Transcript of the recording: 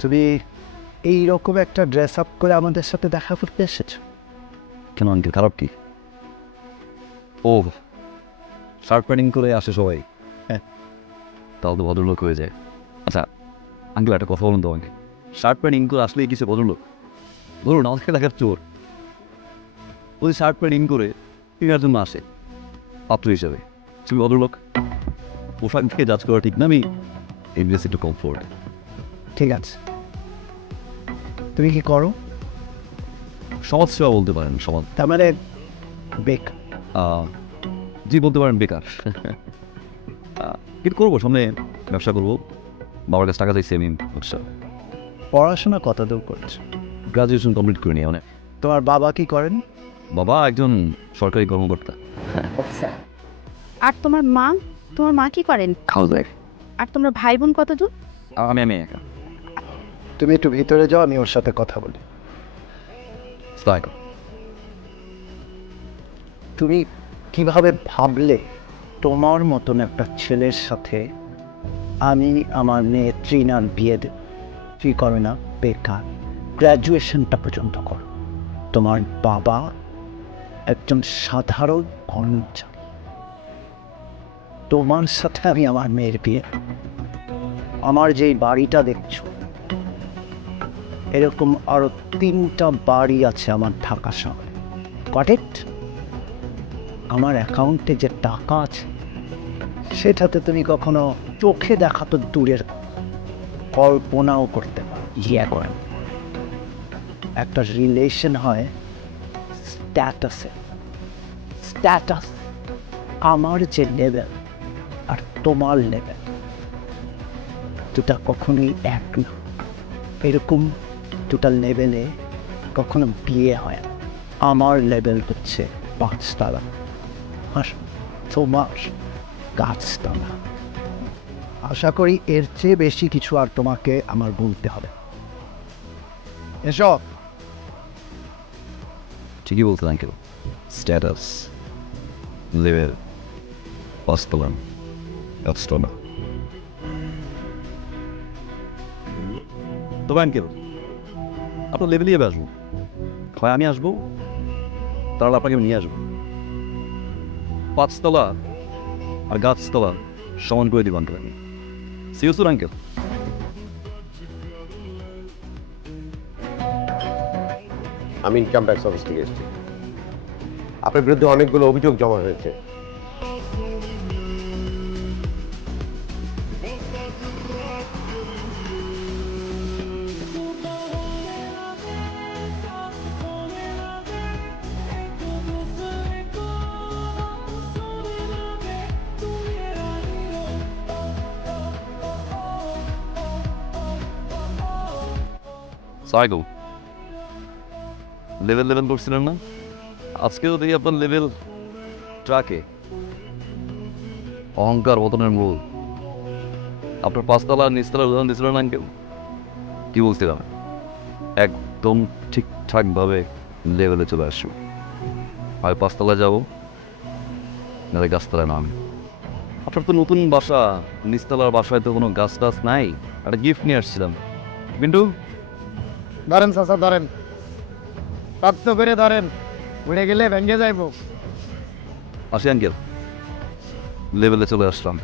তুমি এইরকম একটা ড্রেস আপ করে আমাদের সাথে দেখা করতে এসেছো? কেন আঙ্কেল, খারাপ কি? ও, শার্ট প্যান্টিং করে আসে সবাই। হ্যাঁ। তাহলে তো ভদ্রলোক হয়ে যায়। আচ্ছা আঙ্কেল, একটা কথা বলুন তো আমাকে, শার্ট প্যান্ট ইন করে আসলে কিছু ভদ্রলোক? ধরুন আমাকে দেখার চোর, ওই শার্ট প্যান্ট ইন করে কেনার জন্য আসে পাত্র হিসাবে, তুমি ভদ্রলোক? পোশাক থেকে জাজ করা ঠিক না। আমি ইনভেস্ট একটু কমফোর্ট। ঠিক আছে, তুমি কি করো? সমাজসেবা বলতে পারেন। সমাজ তার মানে বেক জি বলতে পারেন, বেকার। কিন্তু করবো, সামনে ব্যবসা করবো। বাবার কাছে টাকা চাইছি আমি। আচ্ছা, পড়াশোনা কত দূর করছো? গ্রাজুয়েশন কমপ্লিট করে নিই মানে। তোমার বাবা কি করেন? বাবা একজন সরকারি কর্মকর্তা। আর তোমার মা কি করেন? House wife. আর তোমরা ভাই বোন কতজন? আমি একা। তুমি একটু ভিতরে যাও, আমি ওর সাথে কথা বলি। সাইকো। তুমি কিভাবে ভাবলে তোমার মতন একটা ছেলের সাথে আমি আমার মেয়ে ট্রিনার বিয়ে দেব? তুই করো না, বেকার, গ্র্যাজুয়েশনটা পর্যন্ত করো। তোমার বাবা একজন সাধারণ কর্মচারী, তোমার সাথে আমি আমার মেয়ের বিয়ে। আমার যেই বাড়িটা দেখছো, এরকম আরো 3টা বাড়ি আছে আমার ঢাকা শহরে। Got it? আমার অ্যাকাউন্টে যে টাকা আছে সেটাতে তুমি কখনো চোখে দেখা তো দূরের কল্পনাও করতে পারো। ইয়ে করেন, একটা রিলেশন হয় স্ট্যাটাসে। স্ট্যাটাস, আমার যে লেভেল আর তোমার লেভেল, দুটা কখনোই এক না। এরকম দুটা লেভেলে কখনো বিয়ে হয় না। আমার লেভেল হচ্ছে 5 তলা, আর তোমার গাছতলা। আশা করি এর চেয়ে বেশি কিছু আর তোমাকে আমার বলতে হবে। এসব ঠিকই বলতেন আঙ্কেল। স্ট্যাটাস, লেভেল, বাস্তবায়ন, গাছতলা। তবে আঙ্কেল, আপনার লেভেলই এবার আসবো। হয় আমি আসবো, তাহলে আপনাকে আমি নিয়ে আসবো। 5 তলা আর গাছতলা সমান করে দিব আঙ্কেল আমি। সিওসুর আঙ্কেল। আমি ইনকাম ট্যাক্স অফিস থেকে এসেছি। আপনার বিরুদ্ধে অনেকগুলো অভিযোগ জমা হয়েছে। সাইকেল লেভেল করছিলেন না? আজকেও দেখি আপনার লেভেল ট্রাকে। অহংকার পতনের মূল। আপনার 5 তলা আর নিচতলার উদাহরণ দিয়েছিলেন না আঙ্কেল? কি বলছিলাম? একদম ঠিকঠাকভাবে লেভেলে চলে আসবো। হয় 5 তলায় যাবো, নাহলে গাছতলায় নামবো। আপনার তো নতুন বাসা, নিচতলার বাসায় তো কোনো গাছ টাছ নাই। একটা গিফট নিয়ে আসছিলাম। কিন্তু ধরেন চাচা, ধরেন, শক্ত করে ধরেন, উড়ে গেলে ভেঙে যাইব। আসি আঙ্কেল, লেভেলে চলে আসলাম।